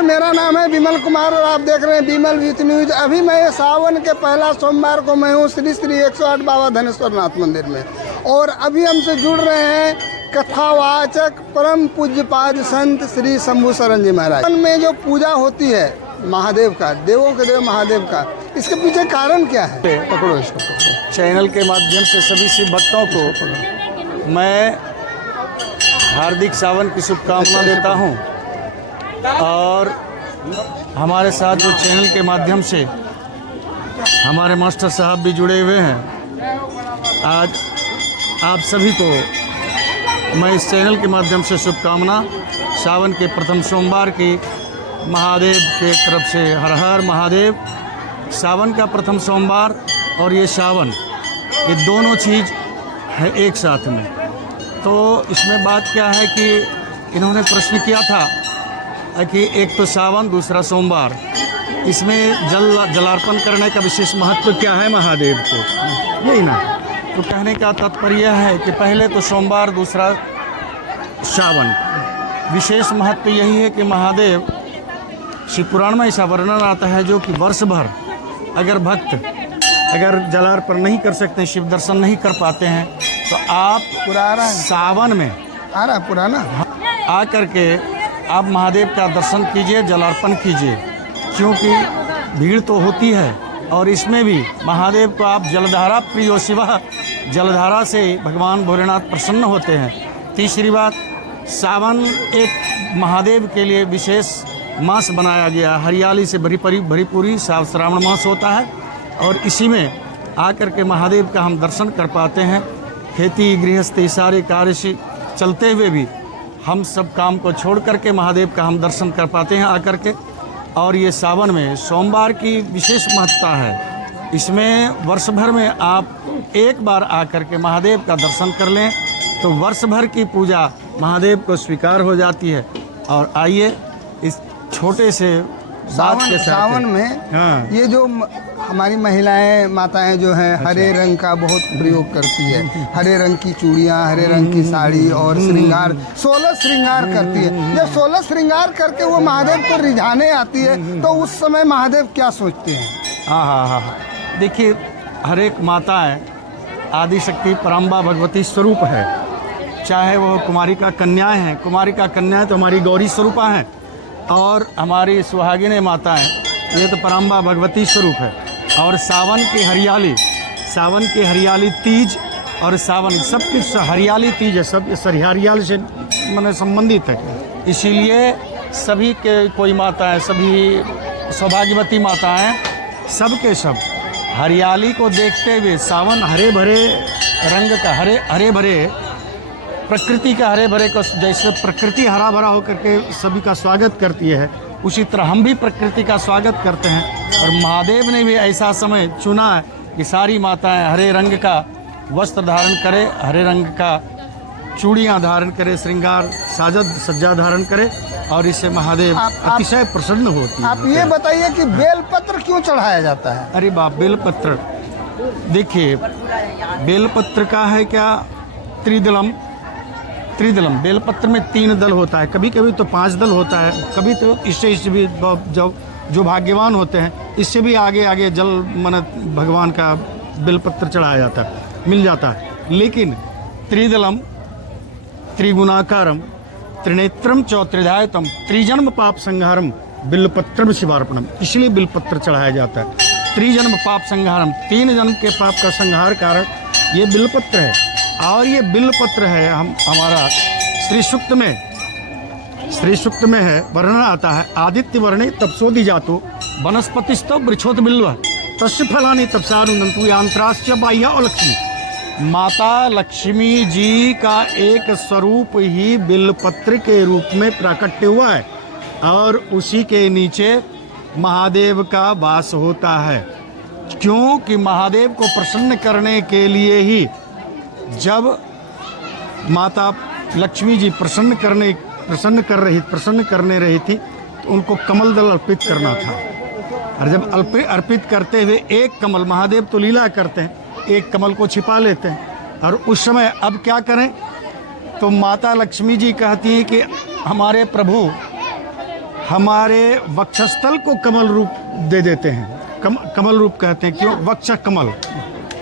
नमस्कार, मेरा नाम है विमल कुमार और आप देख रहे हैं विमल विथ न्यूज। अभी मैं सावन के पहला सोमवार को मैं हूँ श्री श्री 108 बाबा धनेश्वर नाथ मंदिर में, और अभी हमसे जुड़ रहे हैं कथावाचक परम पूज्यपाद संत श्री शंभू शरण जी महाराज। में जो पूजा होती है महादेव का, देवों के देव महादेव का, इसके पीछे कारण क्या है? पकड़ो इसको। चैनल के माध्यम से सभी शिव भक्तों को मैं हार्दिक सावन की शुभकामना देता हूं, और हमारे साथ जो चैनल के माध्यम से हमारे मास्टर साहब भी जुड़े हुए हैं। आज आप सभी को मैं इस चैनल के माध्यम से शुभकामना, सावन के प्रथम सोमवार की महादेव के तरफ से हर हर महादेव। सावन का प्रथम सोमवार और ये सावन, ये दोनों चीज़ है एक साथ में। तो इसमें बात क्या है कि इन्होंने प्रश्न किया था कि एक तो सावन, दूसरा सोमवार, इसमें जलार्पण करने का विशेष महत्व क्या है महादेव को, यही ना। तो कहने का तात्पर्य है कि पहले तो सोमवार, दूसरा सावन। विशेष महत्व यही है कि महादेव, शिव पुराण में ऐसा वर्णन आता है जो कि वर्ष भर अगर भक्त अगर जलार्पण नहीं कर सकते, शिव दर्शन नहीं कर पाते हैं, तो आप सावन में पुराना आ करके आप महादेव का दर्शन कीजिए, जलार्पण कीजिए, क्योंकि भीड़ तो होती है। और इसमें भी महादेव को आप जलधारा प्रियो शिवा, जलधारा से भगवान भोलेनाथ प्रसन्न होते हैं। तीसरी बात, सावन एक महादेव के लिए विशेष मास बनाया गया, हरियाली से भरी पूरी श्रावण मास होता है, और इसी में आकर के महादेव का हम दर्शन कर पाते हैं। खेती गृहस्थी सारे कार्य से चलते हुए भी हम सब काम को छोड़ करके महादेव का हम दर्शन कर पाते हैं आकर के। और ये सावन में सोमवार की विशेष महत्ता है। इसमें वर्ष भर में आप एक बार आकर के महादेव का दर्शन कर लें तो वर्ष भर की पूजा महादेव को स्वीकार हो जाती है। और आइए इस छोटे से सावन में ये जो हमारी महिलाएं माताएं जो हैं हरे रंग का बहुत प्रयोग करती है, हरे रंग की चूड़ियां, हरे रंग की साड़ी और श्रृंगार, 16 श्रृंगार करती है। जब 16 श्रृंगार करके वो महादेव को रिझाने आती है तो उस समय महादेव क्या सोचते हैं? हाँ, देखिए, हर एक माताएं आदिशक्ति परम्बा भगवती स्वरूप है, चाहे वो कुमारिका कन्याएं हैं। कुमारिका कन्याएं तो हमारी गौरी स्वरूपा हैं, और हमारी सुहागिने माताएं ये तो परम्बा भगवती स्वरूप है। और सावन की हरियाली तीज और सावन सब कुछ हरियाली तीज है, सब हरियाली से मैंने संबंधित है। इसीलिए सभी के कोई माताएं, सभी सौभाग्यवती माताएं, सब के सब हरियाली को देखते हुए, सावन हरे भरे रंग का, हरे भरे प्रकृति का हरे भरे को, जैसे प्रकृति हरा भरा होकर के सभी का स्वागत करती है, उसी तरह हम भी प्रकृति का स्वागत करते हैं। और महादेव ने भी ऐसा समय चुना है कि सारी माताएं हरे रंग का वस्त्र धारण करें, हरे रंग का चूड़ियां धारण करें, श्रृंगार सज्जा धारण करें, और इससे महादेव अतिशय प्रसन्न होती है। आप ये बताइए कि बेलपत्र क्यों चढ़ाया जाता है? अरे बाप, बेलपत्र देखिए, बेलपत्र का है क्या, त्रिदलम बेलपत्र में 3 दल होता है, कभी कभी तो 5 दल होता है, कभी तो इससे भी जो भाग्यवान होते हैं इससे भी आगे जल भगवान का बेलपत्र चढ़ाया जाता है, मिल जाता है। लेकिन त्रिदलम त्रिगुणाकारम त्रिनेत्रम चौत्रिधायतम त्रिजन्म पाप संहारम बिल्वपत्रम शिवार्पणम, इसलिए बिल्वपत्र चढ़ाया जाता है। त्रिजन्म पाप संहारम, 3 जन्म के पाप का संहार कारण ये बिल्वपत्र है। और ये बिल्वपत्र है, हमारा श्री सूक्त में है, वर्णन आता है, आदित्य वर्णे तपसोदि जातो वनस्पतिस्तव वृक्षोत बिल्व तस्य फलानि तपसारुनन्तु यांत्राश्च बाह्या और लक्ष्मी। माता लक्ष्मी जी का एक स्वरूप ही बिल्वपत्र के रूप में प्रकट हुआ है, और उसी के नीचे महादेव का वास होता है। क्योंकि महादेव को प्रसन्न करने के लिए ही जब माता लक्ष्मी जी प्रसन्न करने रही थी तो उनको कमल दल अर्पित करना था। और जब अर्पित करते हुए एक कमल, महादेव तो लीला करते हैं, एक कमल को छिपा लेते हैं। और उस समय अब क्या करें, तो माता लक्ष्मी जी कहती हैं कि हमारे प्रभु हमारे वक्षस्थल को कमल रूप दे देते हैं। कमल रूप कहते हैं, क्यों? वक्ष कमल,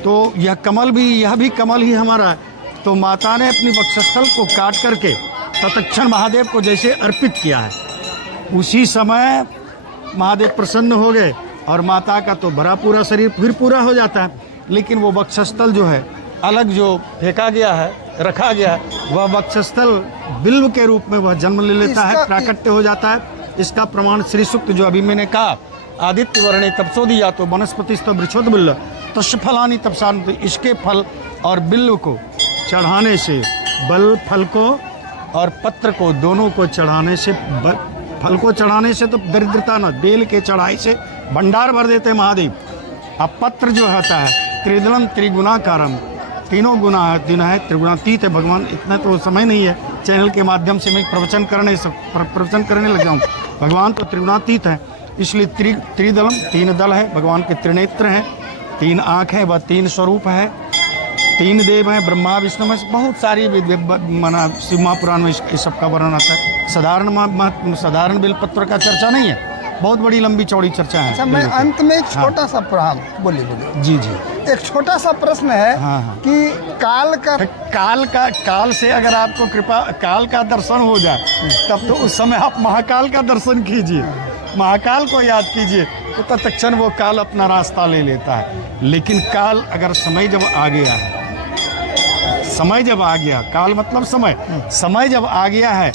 तो यह भी कमल ही हमारा है। तो माता ने अपनी वक्षस्थल को काट करके तत्क्षण महादेव को जैसे अर्पित किया है, उसी समय महादेव प्रसन्न हो गए और माता का तो भरा पूरा शरीर फिर पूरा हो जाता है। लेकिन वो वक्षस्थल जो है अलग जो फेंका गया है, रखा गया है, वह वक्षस्थल बिल्व के रूप में वह जन्म ले लेता है, प्राकट्य हो जाता है। इसका प्रमाण श्री सूक्त जो अभी मैंने कहा, आदित्य वर्णे तपसोदी या तो वनस्पतिस्तव वृक्षोद बिल्व तस्य फलानि तपसान, इसके फल और बिल्व को चढ़ाने से, बल फल को और पत्र को दोनों को चढ़ाने से, फल को चढ़ाने से तो दरिद्रता न, बेल के चढ़ाई से भंडार भर देते महादेव। अब पत्र जो होता है त्रिदलम त्रिगुणाकारम, तीनों गुना है, तीन है, त्रिगुणातीत है भगवान। इतना तो समय नहीं है चैनल के माध्यम से मैं प्रवचन करने लग जाऊँ। भगवान तो त्रिगुणातीत है, इसलिए त्रिदलम, तीन दल है भगवान के, त्रिनेत्र हैं, तीन आँख है, वह तीन स्वरूप है, तीन देव हैं, ब्रह्मा विष्णु में बहुत सारी माना शिव महापुराण में इस सब का वर्णन आता है। साधारण बेलपत्र का चर्चा नहीं है, बहुत बड़ी लंबी चौड़ी चर्चा है। अच्छा, मैं अंत में एक छोटा सा प्रणाम, बोलिए। जी, एक छोटा सा प्रश्न है कि काल से अगर आपको काल का दर्शन हो जाए तब तो उस समय आप महाकाल का दर्शन कीजिए, महाकाल को याद कीजिए, तो तत्क्षण वो काल अपना रास्ता ले लेता है। लेकिन काल अगर समय जब आ गया है, समय जब आ गया, काल मतलब समय जब आ गया है,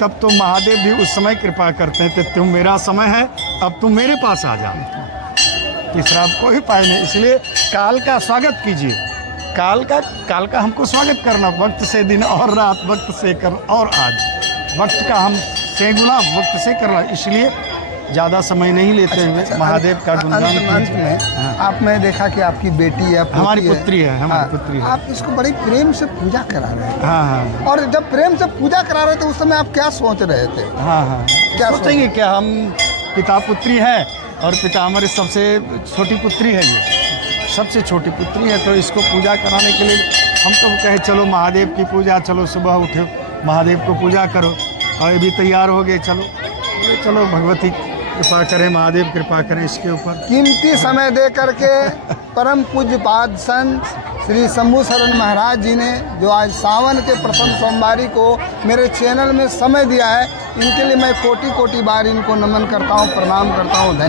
तब तो महादेव भी उस समय कृपा करते हैं, तो तुम मेरा समय है, अब तुम मेरे पास आ जाओ। तीसरा कोई उपाय नहीं। इसलिए काल का स्वागत कीजिए, काल का हमको स्वागत करना, वक्त से दिन और रात, वक्त से कर और आज, वक्त का हम से गुना वक्त से करना। इसलिए ज़्यादा समय नहीं लेते हुए महादेव का गुणगान में आपने देखा कि आपकी बेटी है, हमारी पुत्री है, पुत्री है। आप इसको बड़ी प्रेम से पूजा करा रहे थे। हाँ। और जब प्रेम से पूजा करा रहे थे उस समय आप क्या सोच रहे थे? हाँ। क्या सोचेंगे? क्या हम पिता पुत्री है और पिता हमारी सबसे छोटी पुत्री है, ये सबसे छोटी पुत्री है, तो इसको पूजा कराने के लिए हम तो कहे चलो महादेव की पूजा, चलो सुबह उठो महादेव को पूजा करो, और ये भी तैयार हो गए, चलो भगवती कृपा करें, महादेव कृपा करें इसके ऊपर। कीमती समय दे करके परम पूज्य पाद संत श्री शंभू शरण महाराज जी ने जो आज सावन के प्रथम सोमवारी को मेरे चैनल में समय दिया है, इनके लिए मैं कोटि बार इनको नमन करता हूँ, प्रणाम करता हूँ, धन्यवाद।